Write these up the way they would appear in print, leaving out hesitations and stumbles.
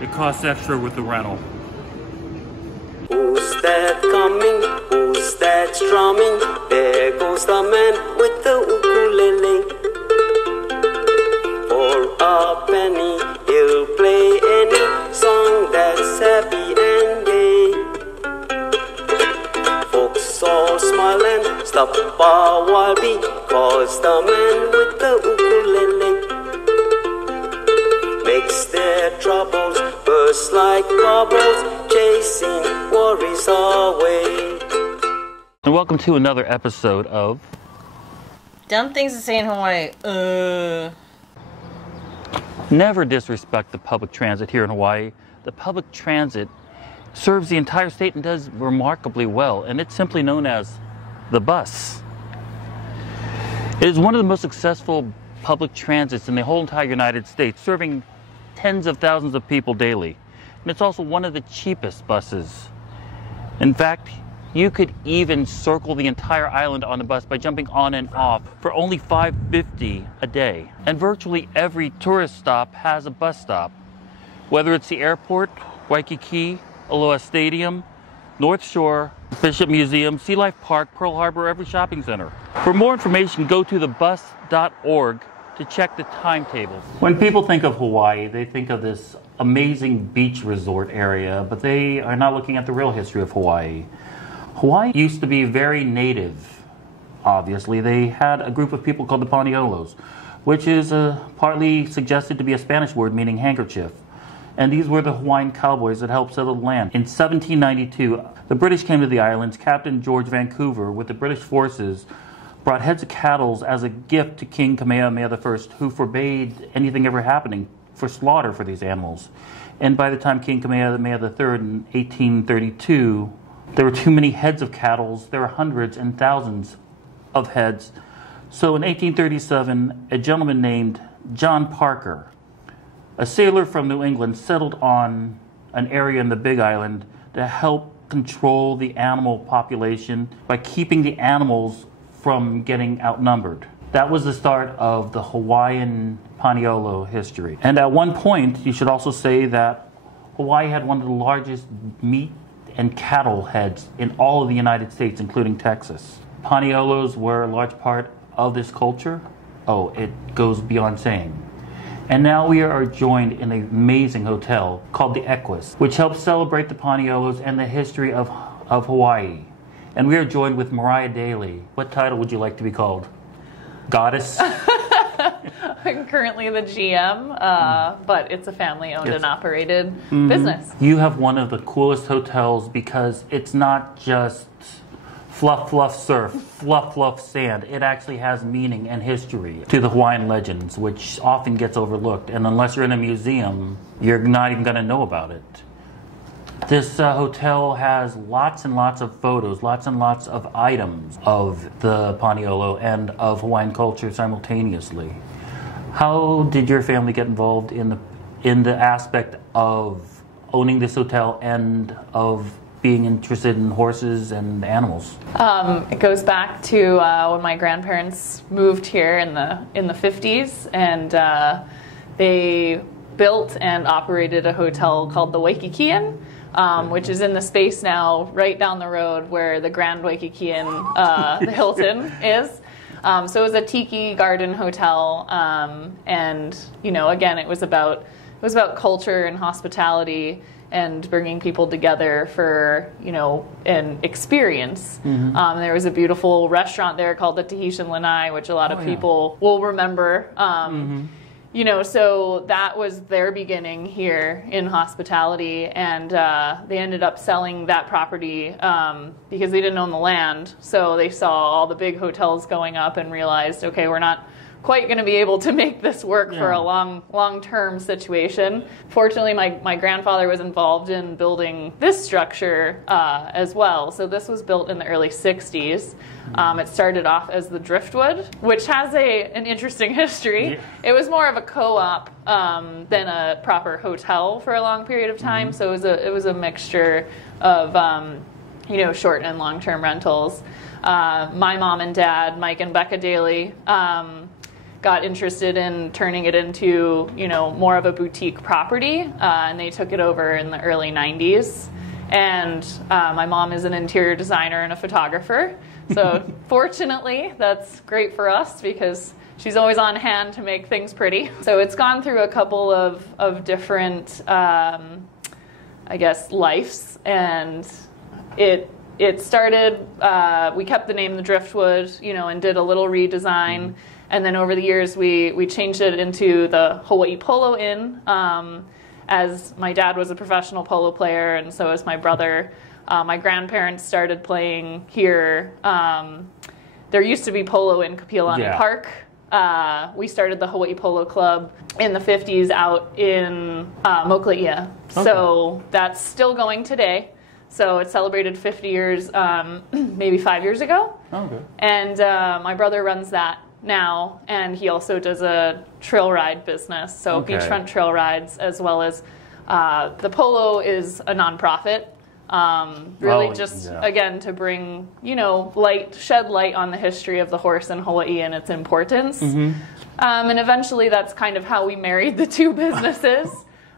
It costs extra with the rental. Who's that coming? Who's that strumming? There goes the man with the ukulele. For a penny, he'll play any song that's happy and gay. Folks all smiling, stop a while because the man with the ukulele makes their troubles burst like bubbles, chasing worries away. And welcome to another episode of Dumb Things to Say in Hawaii. Never disrespect the public transit here in Hawaii. The public transit serves the entire state and does remarkably well, and it's simply known as the bus. It is one of the most successful public transits in the whole entire United States, serving tens of thousands of people daily. And it's also one of the cheapest buses. In fact, you could even circle the entire island on a bus by jumping on and off for only $5.50 a day. And virtually every tourist stop has a bus stop. Whether it's the airport, Waikiki, Aloha Stadium, North Shore, Bishop Museum, Sea Life Park, Pearl Harbor, every shopping center. For more information, go to thebus.org to check the timetable. When people think of Hawaii, they think of this amazing beach resort area, but they are not looking at the real history of Hawaii. Hawaii used to be very native, obviously. They had a group of people called the Paniolos, which is partly suggested to be a Spanish word meaning handkerchief. And these were the Hawaiian Cowboys that helped settle the land. In 1792, the British came to the islands. Captain George Vancouver, with the British forces, brought heads of cattle as a gift to King Kamehameha I, who forbade anything ever happening for slaughter for these animals. And by the time King Kamehameha III in 1832, there were too many heads of cattle. There were hundreds and thousands of heads. So in 1837, a gentleman named John Parker, a sailor from New England, settled on an area in the Big Island to help control the animal population by keeping the animals from getting outnumbered. That was the start of the Hawaiian Paniolo history. And at one point, you should also say that Hawaii had one of the largest meat and cattle heads in all of the United States, including Texas. Paniolos were a large part of this culture. Oh, it goes beyond saying. And now we are joined in an amazing hotel called the Equus, which helps celebrate the Paniolos and the history of Hawaii. And we are joined with Mariah Dailey. What title would you like to be called? Goddess? I'm currently the GM, but it's a family-owned and operated business. You have one of the coolest hotels because it's not just fluff, fluff surf, fluff, fluff sand. It actually has meaning and history to the Hawaiian legends, which often gets overlooked. And unless you're in a museum, you're not even going to know about it. This hotel has lots and lots of photos, lots and lots of items of the Paniolo and of Hawaiian culture simultaneously. How did your family get involved in the aspect of owning this hotel and of being interested in horses and animals? It goes back to when my grandparents moved here in the 50s, and they built and operated a hotel called the Waikikian, which is in the space now right down the road where the Grand Waikikian, the Hilton, is. So it was a tiki garden hotel, and again, it was about culture and hospitality and bringing people together for an experience. There was a beautiful restaurant there called the Tahitian Lanai, which a lot of people will remember. So that was their beginning here in hospitality, and they ended up selling that property because they didn't own the land. So they saw all the big hotels going up and realized, okay, we're not quite going to be able to make this work for a long-term situation. Fortunately, my grandfather was involved in building this structure as well. So this was built in the early 60s. It started off as the Driftwood, which has an interesting history. Yeah. It was more of a co-op than a proper hotel for a long period of time. So it was a mixture of short and long-term rentals. My mom and dad, Mike and Becca Dailey, got interested in turning it into, more of a boutique property, and they took it over in the early 90s. And my mom is an interior designer and a photographer. So fortunately, that's great for us because she's always on hand to make things pretty. So it's gone through a couple of different, lives. And it started, we kept the name The Driftwood, and did a little redesign. And then over the years, we changed it into the Hawaii Polo Inn, as my dad was a professional polo player, and so was my brother. My grandparents started playing here. There used to be polo in Kapiolani Park. We started the Hawaii Polo Club in the 50s out in Mokuleia. Okay. So that's still going today. So it celebrated 50 years maybe 5 years ago. Okay. And my brother runs that now, and he also does a trail ride business, so beachfront trail rides, as well as the polo is a nonprofit, again, to bring, shed light on the history of the horse in Hawaii and its importance. Mm-hmm. And eventually that's kind of how we married the two businesses.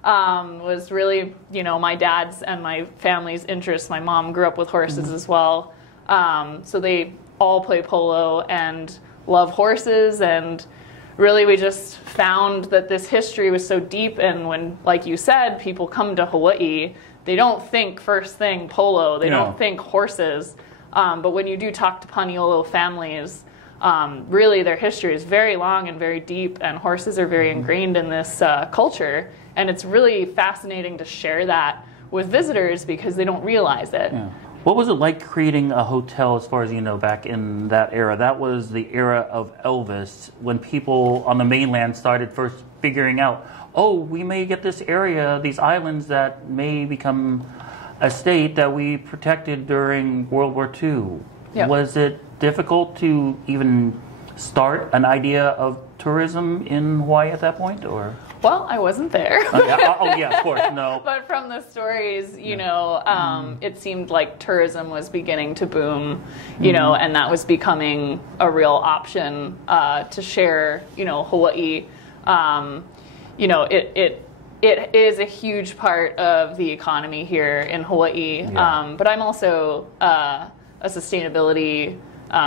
Was really, my dad's and my family's interests. My mom grew up with horses as well, so they all play polo and love horses, and really we just found that this history was so deep. And when, like you said, people come to Hawaii, they don't think first thing polo, they don't think horses, but when you do talk to Paniolo families, really their history is very long and very deep, and horses are very ingrained in this culture, and it's really fascinating to share that with visitors because they don't realize it. Yeah. What was it like creating a hotel, as far as you know, back in that era? That was the era of Elvis, when people on the mainland started first figuring out, we may get this area, these islands that may become a state that we protected during World War II. Yep. Was it difficult to even start an idea of tourism in Hawaii at that point, or? Well, I wasn't there. Of course, no. But from the stories, it seemed like tourism was beginning to boom, and that was becoming a real option to share, Hawaii. It is a huge part of the economy here in Hawaii. Yeah. But I'm also a sustainability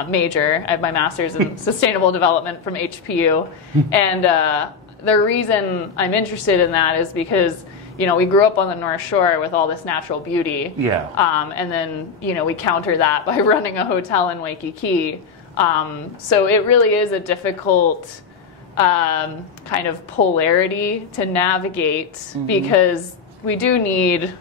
major. I have my master's in sustainable development from HPU, and the reason I'm interested in that is because, we grew up on the North Shore with all this natural beauty. Yeah. And then, we counter that by running a hotel in Waikiki. So it really is a difficult kind of polarity to navigate, because we do need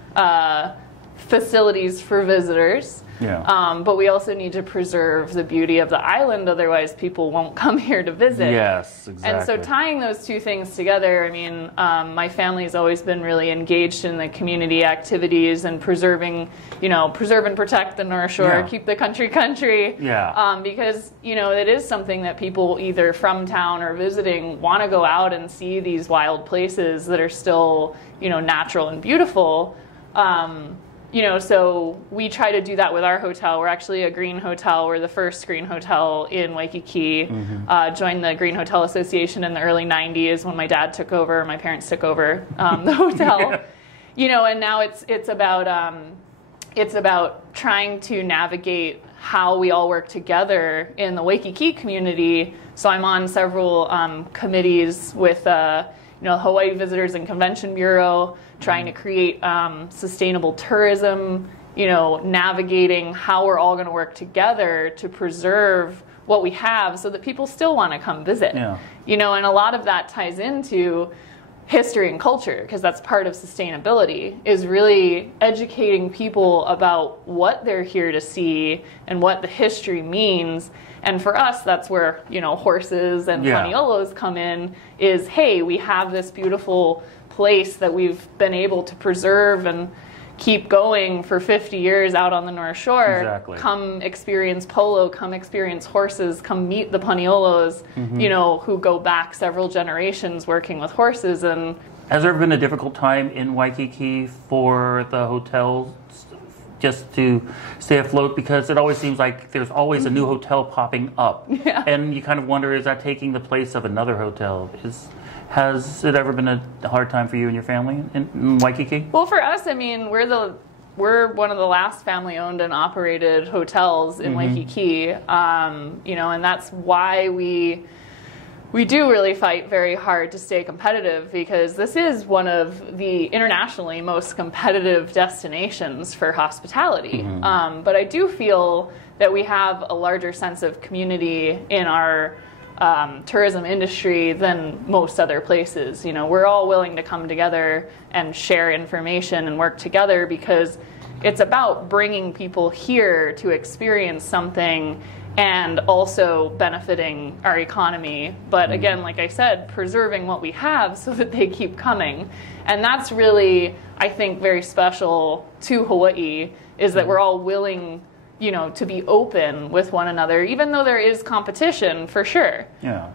facilities for visitors. Yeah. But we also need to preserve the beauty of the island, otherwise people won't come here to visit. Yes, exactly. And so tying those two things together, my family's always been really engaged in the community activities and preserve and protect the North Shore, keep the country. Yeah. Because, it is something that people either from town or visiting want to go out and see these wild places that are still, natural and beautiful. So we try to do that with our hotel. We're actually a green hotel. We're the first green hotel in Waikiki. Mm-hmm. Joined the Green Hotel Association in the early 90s when my dad took over, my parents took over the hotel. Yeah. And now it's about trying to navigate how we all work together in the Waikiki community. So I'm on several committees with Hawaii Visitors and Convention Bureau, trying to create sustainable tourism, navigating how we're all going to work together to preserve what we have so that people still want to come visit. Yeah. And a lot of that ties into history and culture, because that's part of sustainability, is really educating people about what they're here to see and what the history means. And for us, that's where, horses and Paniolos come in, is, hey, we have this beautiful place that we've been able to preserve and keep going for 50 years out on the North Shore. Exactly. Come experience polo, come experience horses, come meet the Paniolos, who go back several generations working with horses. And has there been a difficult time in Waikiki for the hotels just to stay afloat, because it always seems like there's always a new hotel popping up. Yeah. And you kind of wonder, is that taking the place of another hotel? Has it ever been a hard time for you and your family in Waikiki? Well, for us, I mean, we're one of the last family-owned and operated hotels in Waikiki, you know, and that's why we do really fight very hard to stay competitive, because this is one of the internationally most competitive destinations for hospitality. But I do feel that we have a larger sense of community in our tourism industry than most other places. You know, we're all willing to come together and share information and work together, because it's about bringing people here to experience something and also benefiting our economy. But again, like I said, preserving what we have so that they keep coming. And that's really, I think, very special to Hawaii, is that we're all willing, you know, to be open with one another, even though there is competition for sure. Yeah.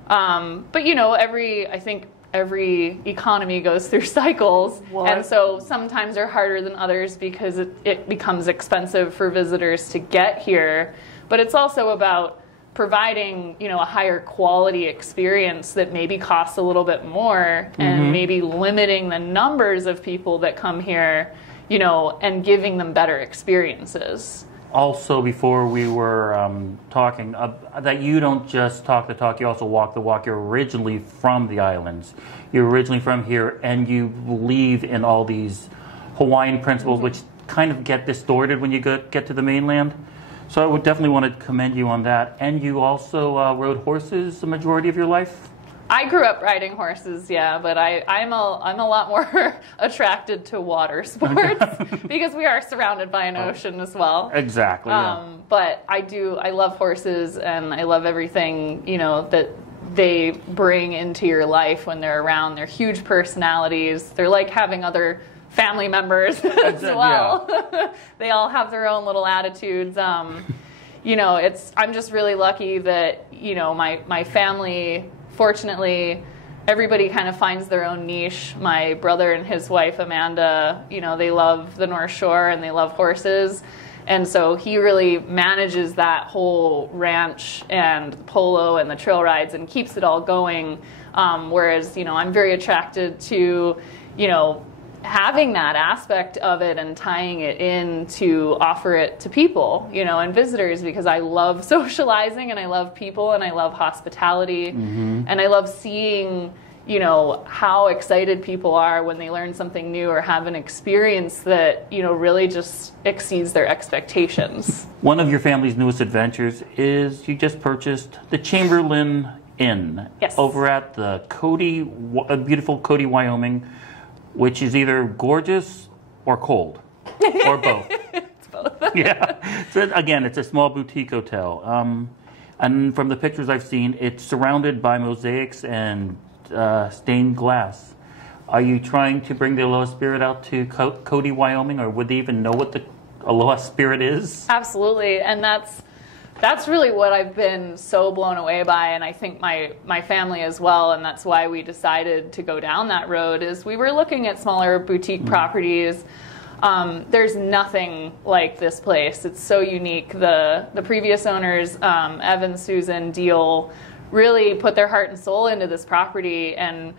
But you know, I think every economy goes through cycles, and so sometimes they're harder than others because it becomes expensive for visitors to get here. But it's also about providing, you know, a higher quality experience that maybe costs a little bit more, and maybe limiting the numbers of people that come here, you know, and giving them better experiences. Also, before we were talking, that you don't just talk the talk, you also walk the walk. You're originally from the islands. You're originally from here, and you believe in all these Hawaiian principles, which kind of get distorted when you get to the mainland. So I would definitely want to commend you on that. And you also rode horses the majority of your life? I grew up riding horses, yeah, but I'm a lot more attracted to water sports because we are surrounded by an ocean as well. Exactly. Yeah. But I love horses, and I love everything, you know, that they bring into your life when they're around. They're huge personalities. They're like having other family members as well. Yeah. They all have their own little attitudes. You know, I'm just really lucky that, you know, my family, fortunately, everybody kind of finds their own niche. My brother and his wife, Amanda, you know, they love the North Shore and they love horses. And so he really manages that whole ranch and polo and the trail rides and keeps it all going. Whereas, you know, I'm very attracted to, you know, having that aspect of it and tying it in to offer it to people, you know, and visitors, because I love socializing and I love people and I love hospitality, and I love seeing, you know, how excited people are when they learn something new or have an experience that, you know, really just exceeds their expectations. One of your family's newest adventures is you just purchased the Chamberlain Inn. Yes. Over at the Cody, beautiful Cody, Wyoming, which is either gorgeous or cold, or both. It's both. Yeah. So again, it's a small boutique hotel. And from the pictures I've seen, it's surrounded by mosaics and stained glass. Are you trying to bring the Aloha spirit out to Cody, Wyoming, or would they even know what the Aloha spirit is? Absolutely. And that's really what I've been so blown away by, and I think my family as well, and that's why we decided to go down that road, is we were looking at smaller boutique properties. There's nothing like this place. It's so unique. The previous owners, Evan, Susan, Deal, really put their heart and soul into this property, and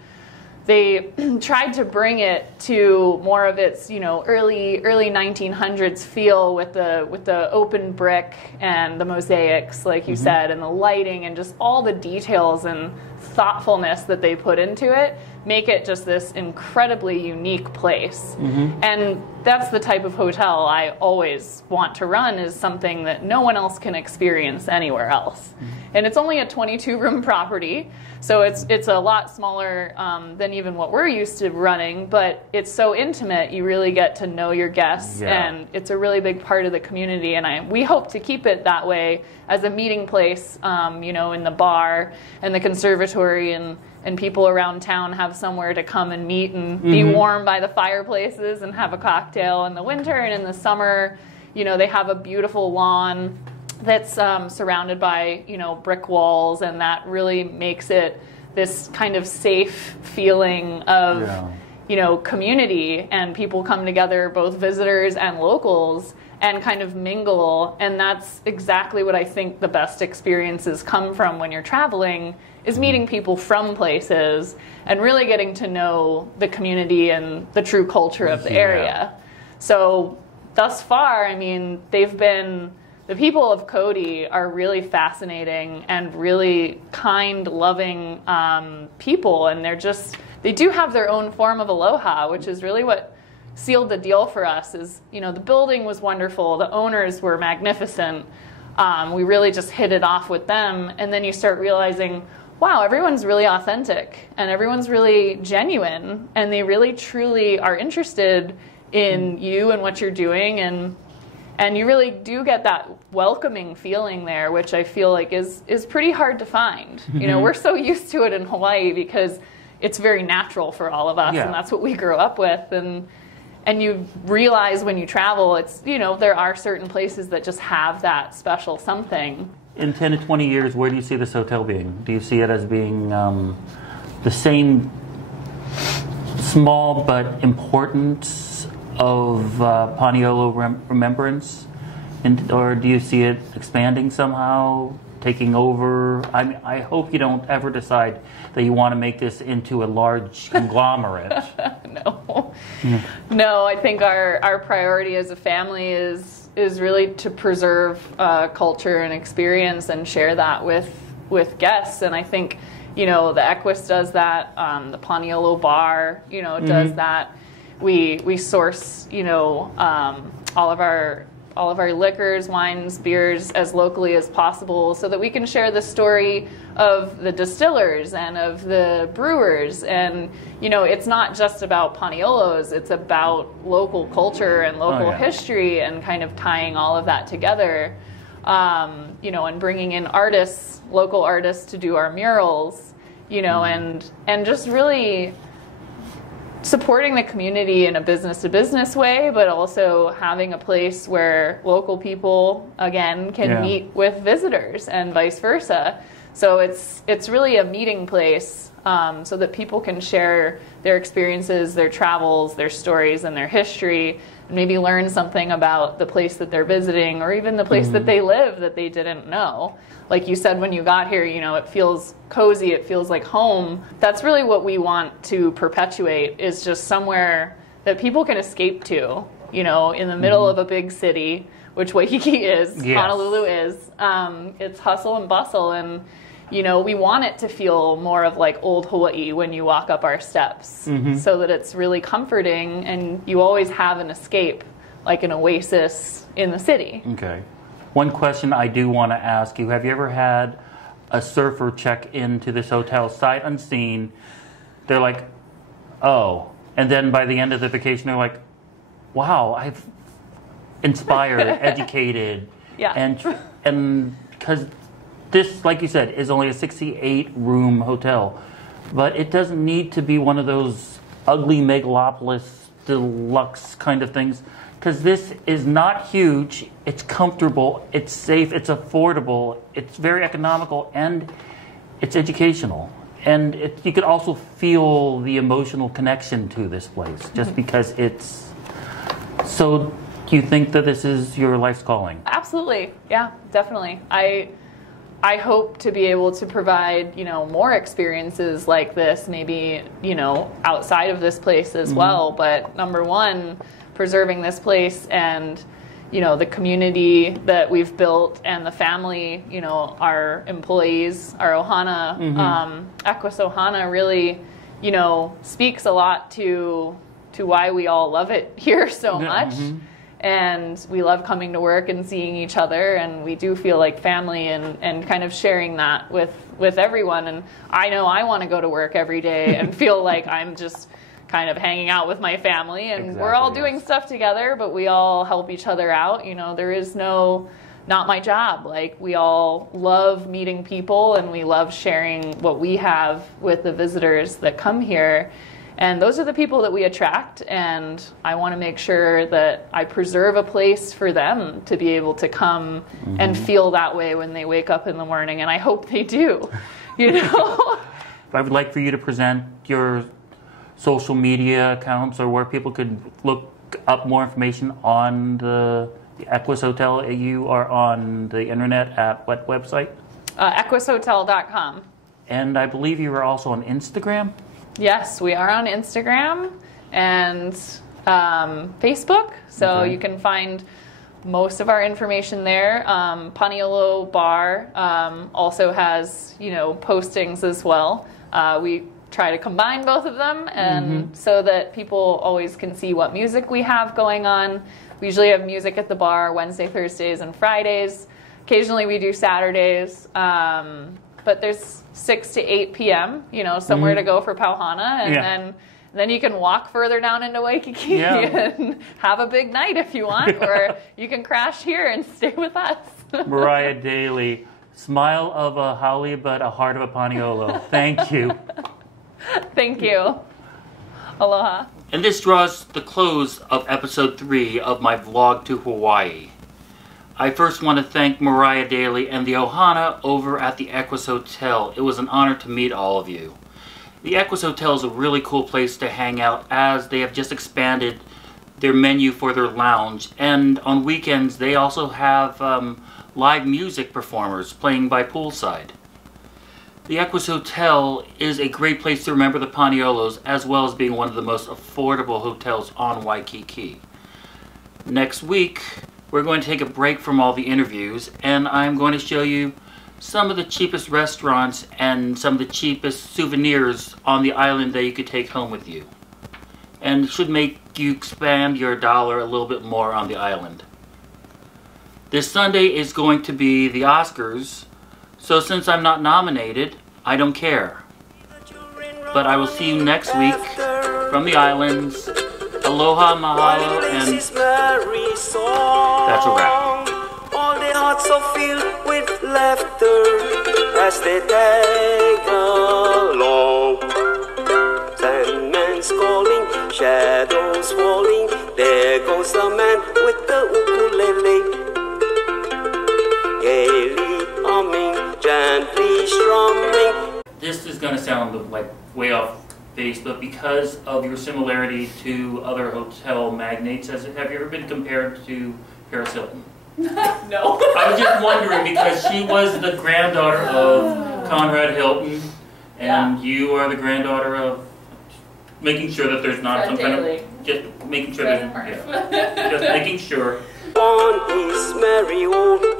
they tried to bring it to more of its, you know, early 1900s feel with the open brick and the mosaics, like you said, and the lighting and just all the details and thoughtfulness that they put into it make it just this incredibly unique place. And that's the type of hotel I always want to run, is something that no one else can experience anywhere else. And it's only a 22-room property, so it's a lot smaller than even what we're used to running, but it's so intimate. You really get to know your guests, and it's a really big part of the community, and we hope to keep it that way as a meeting place, you know, in the bar and the conservatory, and people around town have somewhere to come and meet and be warm by the fireplaces and have a cocktail in the winter. And in the summer, you know, they have a beautiful lawn that's surrounded by, you know, brick walls, and that really makes it this kind of safe feeling of, community, and people come together, both visitors and locals, and kind of mingle. And that's exactly what I think the best experiences come from when you're traveling, is meeting people from places and really getting to know the community and the true culture of the area. So thus far, I mean, the people of Cody are really fascinating and really kind, loving people, and they do have their own form of aloha, which is really what sealed the deal for us. Is, the building was wonderful, the owners were magnificent, we really just hit it off with them, and then you start realizing, wow, everyone's really authentic and everyone's really genuine, and they really truly are interested in you and what you're doing, and you really do get that welcoming feeling there, which I feel like is pretty hard to find. We're so used to it in Hawaii because it's very natural for all of us, and that's what we grew up with. And you realize when you travel, it's, there are certain places that just have that special something. In 10 to 20 years, where do you see this hotel being? Do you see it as being the same small but important of Paniolo remembrance, or do you see it expanding somehow, taking over? I hope you don't ever decide that you want to make this into a large conglomerate. No. No, I think our priority as a family is really to preserve culture and experience and share that with guests. And I think, the Equus does that, the Paniolo Bar, does that. We source, all of our liquors, wines, beers as locally as possible, so that we can share the story of the distillers and of the brewers. And it's not just about Paniolos; it's about local culture and local history, and kind of tying all of that together. And bringing in artists, local artists, to do our murals. And just really supporting the community in a business-to-business way, but also having a place where local people, again, can meet with visitors and vice versa. So it's really a meeting place, so that people can share their experiences, their travels, their stories, and their history, and maybe learn something about the place that they're visiting, or even the place that they live that they didn't know. Like you said, when you got here, it feels cozy, it feels like home. That's really what we want to perpetuate, is just somewhere that people can escape to, in the middle of a big city, which Waikiki is, Honolulu is. It's hustle and bustle, and, we want it to feel more of like old Hawaii when you walk up our steps, so that it's really comforting, and you always have an escape, like an oasis in the city. Okay. One question I do want to ask you, have you ever had a surfer check into this hotel sight unseen? They're like, oh. And then by the end of the vacation, they're like, wow, I've inspired, educated. And because this, like you said, is only a 68-room hotel. But it doesn't need to be one of those ugly megalopolis deluxe kind of things. Because this is not huge, it's comfortable, it's safe, it's affordable, it's very economical, and it's educational. And you could also feel the emotional connection to this place, just because it's... So, do you think that this is your life's calling? Absolutely, yeah, definitely. I hope to be able to provide, more experiences like this, maybe, outside of this place as well. But number one, preserving this place and, the community that we've built, and the family, our employees, our ohana, Equus ohana really, speaks a lot to why we all love it here so much. And we love coming to work and seeing each other, and we do feel like family, and kind of sharing that with everyone. And I know I want to go to work every day and feel like I'm just kind of hanging out with my family, and we're all doing stuff together, but we all help each other out. There is not my job. Like, we all love meeting people, and we love sharing what we have with the visitors that come here. And those are the people that we attract, and I want to make sure that I preserve a place for them to be able to come and feel that way when they wake up in the morning, and I hope they do, I would like for you to present your social media accounts or where people could look up more information on the Equus Hotel? You are on the internet at what website? EquusHotel.com. And I believe you are also on Instagram? Yes, we are on Instagram and Facebook. So you can find most of our information there. Paniolo Bar also has, postings as well. We try to combine both of them and so that people always can see what music we have going on. We usually have music at the bar Wednesday, Thursdays, and Fridays. Occasionally we do Saturdays. But there's 6 to 8 p.m., somewhere to go for Pauhana. And then you can walk further down into Waikiki and have a big night if you want, or you can crash here and stay with us. Mariah Dailey, smile of a haole, but a heart of a Paniolo. Thank you. Thank you. Aloha. And this draws the close of episode 3 of my vlog to Hawaii. I first want to thank Mariah Dailey and the Ohana over at the Equus Hotel. It was an honor to meet all of you. The Equus Hotel is a really cool place to hang out as they have just expanded their menu for their lounge. And on weekends they also have live music performers playing by poolside. The Equus Hotel is a great place to remember the Paniolos as well as being one of the most affordable hotels on Waikiki. Next week we're going to take a break from all the interviews and I'm going to show you some of the cheapest restaurants and some of the cheapest souvenirs on the island that you could take home with you. And it should make you expand your dollar a little bit more on the island. This Sunday is going to be the Oscars, so since I'm not nominated, I don't care. But I will see you next week from the islands. Aloha, mahalo, and that's a wrap. All their hearts are filled with laughter as they tag along. Sandman's calling, shadows falling. There goes the man with the ukulele. Gaily humming, gently strumming. This is going to sound like way off base, but because of your similarity to other hotel magnates, have you ever been compared to Paris Hilton? No. I was just wondering because she was the granddaughter of Conrad Hilton, and you are the granddaughter of making sure that there's not some kind of just making sure that just making sure. On his merry old